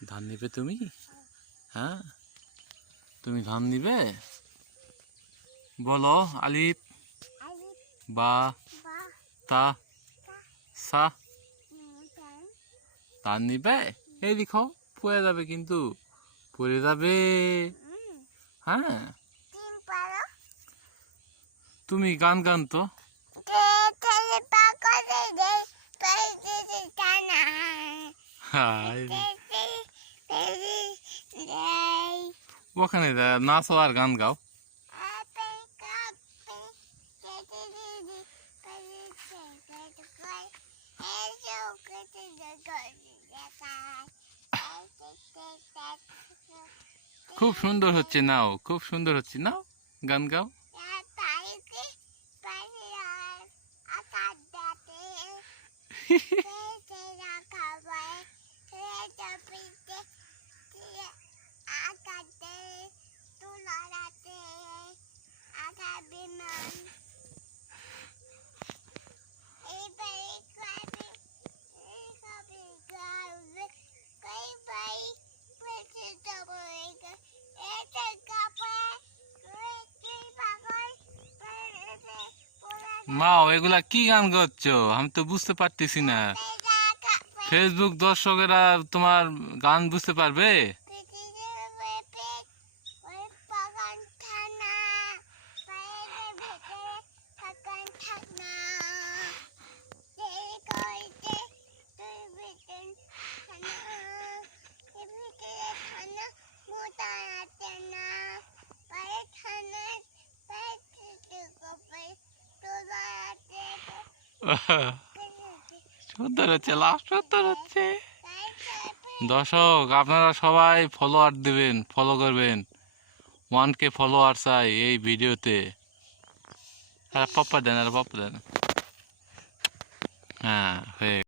ধান নিবে তুমি? হ্যাঁ, তুমি ধান নিবে? বলো আলিফ বা তা সা। ধান নিবে? এই দেখো পড়ে যাবে, কিন্তু পড়ে যাবে। হ্যাঁ, তুমি গান গান তো। ওখানে নাচো আর গান গাও। খুব সুন্দর হচ্ছে, নাও খুব সুন্দর হচ্ছে, নাও গান গাও। মাও এগুলা কি গান করছো? আমি তো বুঝতে পারতেছি না। ফেসবুক দর্শকেরা তোমার গান বুঝতে পারবে? সুন্দর হচ্ছে, লাভ সুন্দর হচ্ছে। দর্শক আপনারা সবাই ফলোয়ার দিবেন, ফলো করবেন। 1K ফলোয়ার চাই এই ভিডিওতে। পপ্পা দেন, আর পপ্পা দেন। হ্যাঁ, হয়ে